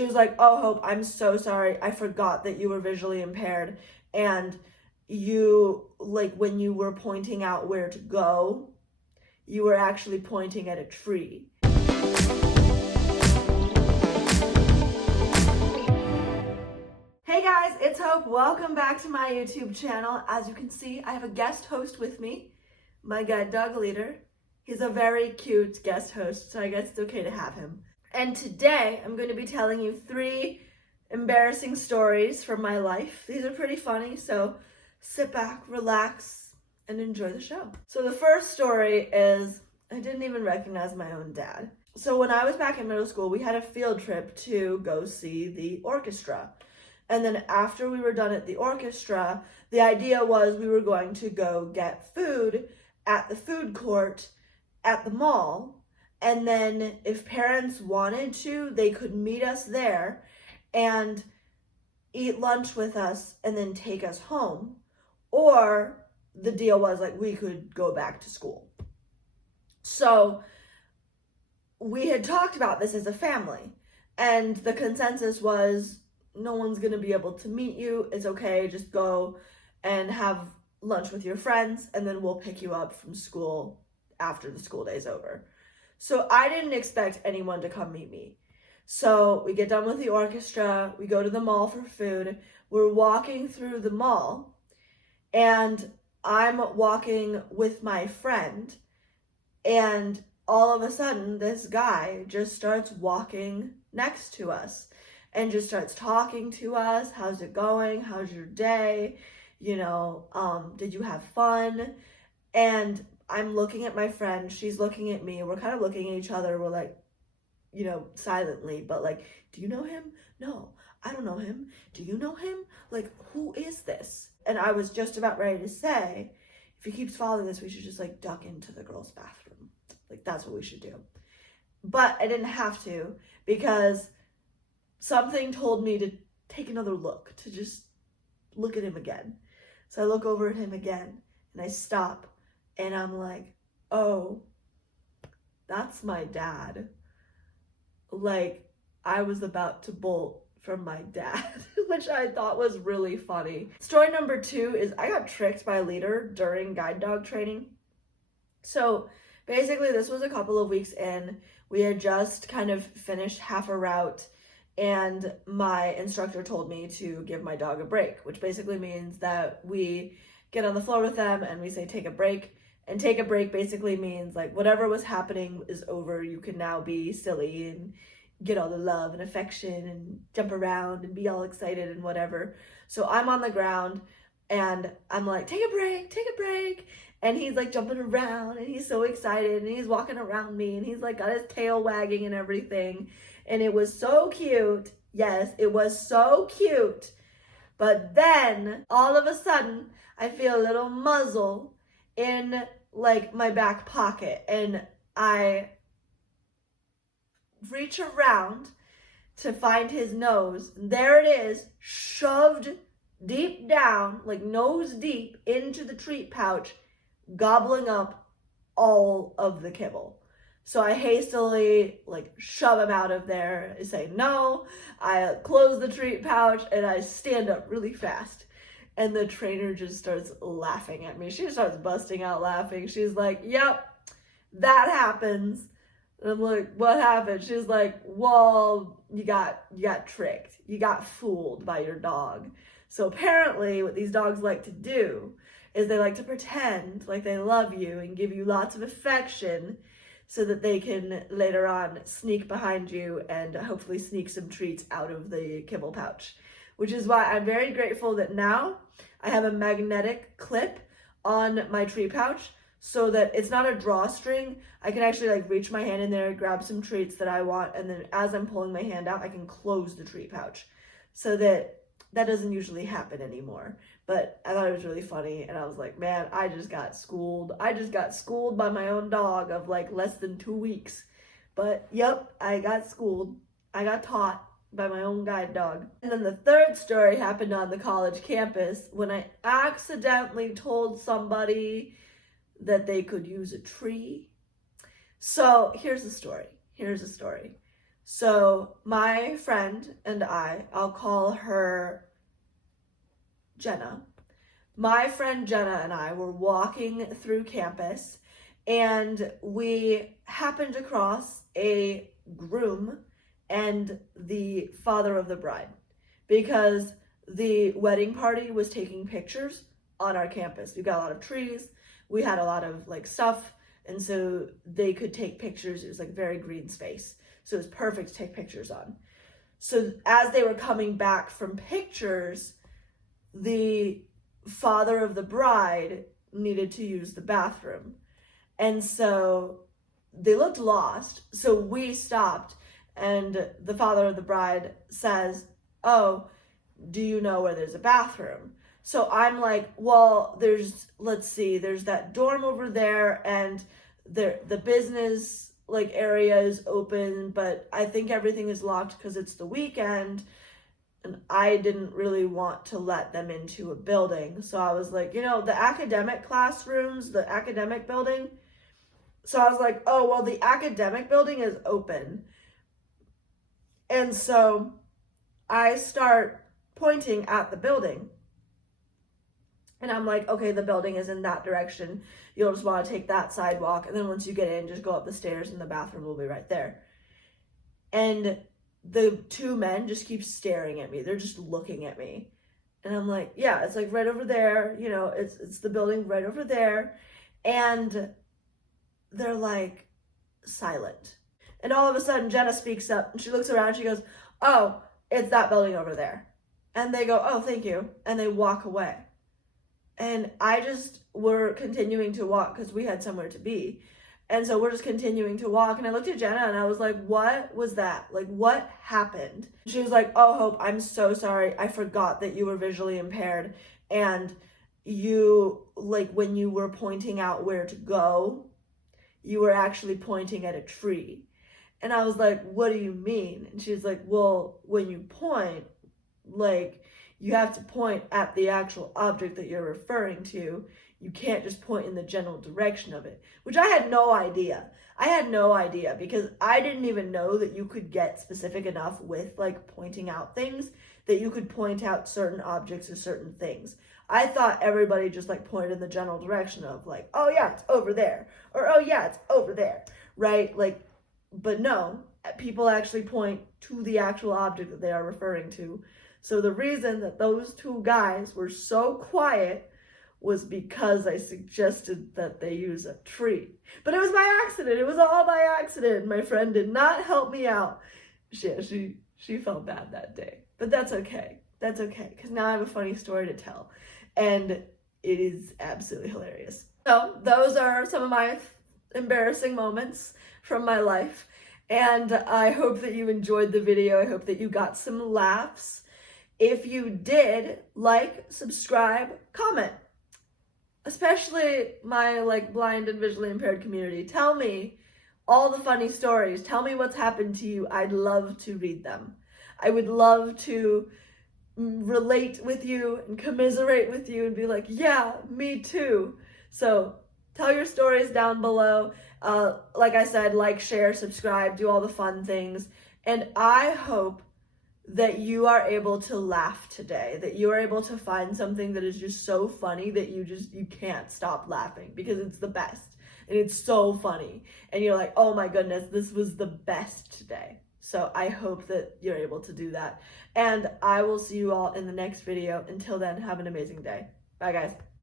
she was like, "Oh, Hope, I'm so sorry. I forgot that you were visually impaired. And you, like, when you were pointing out where to go, you were actually pointing at a tree." Hey guys, it's Hope. Welcome back to my YouTube channel. As you can see, I have a guest host with me, my guide dog Leader. He's a very cute guest host, so I guess it's okay to have him. And today, I'm going to be telling you 3 embarrassing stories from my life. These are pretty funny, so sit back, relax, and enjoy the show. So the first story is, I didn't even recognize my own dad. So when I was back in middle school, we had a field trip to go see the orchestra. And then after we were done at the orchestra, the idea was we were going to go get food at the food court at the mall. And then if parents wanted to, they could meet us there and eat lunch with us and then take us home. Or the deal was like we could go back to school. So we had talked about this as a family, and the consensus was no one's going to be able to meet you. It's okay, just go and have lunch with your friends, and then we'll pick you up from school after the school day's over. So I didn't expect anyone to come meet me. So we get done with the orchestra, we go to the mall for food, we're walking through the mall, and I'm walking with my friend, and all of a sudden this guy just starts walking next to us and just starts talking to us. How's it going? How's your day? You know, did you have fun? And I'm looking at my friend, she's looking at me, we're kind of looking at each other, we're like, you know, silently, but like, do you know him? No, I don't know him. Do you know him? Like, who is this? And I was just about ready to say, if he keeps following this, we should just like duck into the girls' bathroom. Like, that's what we should do. But I didn't have to, because something told me to take another look, to just look at him again. So I look over at him again and I stop. And I'm like, oh, that's my dad. Like, I was about to bolt from my dad, which I thought was really funny. Story number 2 is I got tricked by a Leader during guide dog training. So basically, this was a couple of weeks in. We had just kind of finished half a route, and my instructor told me to give my dog a break, which basically means that we get on the floor with them and we say, take a break. And take a break basically means like whatever was happening is over. You can now be silly and get all the love and affection and jump around and be all excited and whatever. So I'm on the ground and I'm like, take a break, take a break. And he's like jumping around and he's so excited and he's walking around me and he's like got his tail wagging and everything. And it was so cute. Yes, it was so cute. But then all of a sudden I feel a little muzzle in like my back pocket, and I reach around to find his nose. There it is, shoved deep down, like nose deep into the treat pouch, gobbling up all of the kibble. So I hastily like shove him out of there. I say no, I close the treat pouch and I stand up really fast. And the trainer just starts laughing at me. She starts busting out laughing. She's like, yep, that happens. And I'm like, what happened? She's like, well, you got tricked. You got fooled by your dog. So apparently what these dogs like to do is they like to pretend like they love you and give you lots of affection so that they can later on sneak behind you and hopefully sneak some treats out of the kibble pouch. Which is why I'm very grateful that now I have a magnetic clip on my treat pouch so that it's not a drawstring. I can actually like reach my hand in there, grab some treats that I want, and then as I'm pulling my hand out, I can close the treat pouch so that doesn't usually happen anymore. But I thought it was really funny, and I was like, man, I just got schooled. I just got schooled by my own dog of like less than 2 weeks. But yep, I got schooled. I got taught by my own guide dog. And then the third story happened on the college campus when I accidentally told somebody that they could use a tree. So here's the story. So my friend and I'll call her Jenna. My friend Jenna and I were walking through campus and we happened across a groom and the father of the bride because the wedding party was taking pictures on our campus. We got a lot of trees, we had a lot of like stuff, and so they could take pictures. It was like very green space, so it was perfect to take pictures on. So as they were coming back from pictures, the father of the bride needed to use the bathroom. And so they looked lost. So we stopped, and the father of the bride says, "Oh, do you know where there's a bathroom?" So I'm like, "Well, let's see, there's that dorm over there, and the business like area is open, but I think everything is locked because it's the weekend." And I didn't really want to let them into a building. So I was like, the academic classrooms, the academic building. So I was like, oh, well, the academic building is open. And so I start pointing at the building. And I'm like, okay, the building is in that direction. You'll just want to take that sidewalk. And then once you get in, just go up the stairs and the bathroom will be right there. And the two men just keep staring at me. They're just looking at me. And I'm like, yeah, it's like right over there. It's the building right over there. And they're like silent. And all of a sudden, Jenna speaks up and she looks around and she goes, "Oh, it's that building over there." And they go, "Oh, thank you." And they walk away. And we're continuing to walk because we had somewhere to be. And so we're just continuing to walk. And I looked at Jenna and I was like, "What was that? Like, what happened?" She was like, "Oh, Hope, I'm so sorry. I forgot that you were visually impaired. And you, like, when you were pointing out where to go, you were actually pointing at a tree." And I was like, "What do you mean?" And she's like, "Well, when you point, like, you have to point at the actual object that you're referring to. You can't just point in the general direction of it," which I had no idea. I had no idea because I didn't even know that you could get specific enough with like pointing out things that you could point out certain objects or certain things. I thought everybody just like pointed in the general direction of like, "Oh yeah, it's over there," or "Oh yeah, it's over there," right? Like, but no, people actually point to the actual object that they are referring to. So the reason that those two guys were so quiet was because I suggested that they use a tree. But it was by accident. It was all by accident. My friend did not help me out. She felt bad that day. But that's okay. That's okay. Because now I have a funny story to tell. And it is absolutely hilarious. So those are some of my embarrassing moments from my life. And I hope that you enjoyed the video. I hope that you got some laughs. If you did, like, subscribe, comment. Especially my like blind and visually impaired community. Tell me all the funny stories. Tell me what's happened to you. I'd love to read them. I would love to relate with you and commiserate with you and be like, yeah, me too. So tell your stories down below. Like I said, like, share, subscribe, do all the fun things. And I hope that you are able to laugh today, that you are able to find something that is just so funny that you can't stop laughing because it's the best and it's so funny. And you're like, "Oh my goodness, this was the best today." So I hope that you're able to do that. And I will see you all in the next video. Until then, have an amazing day. Bye, guys.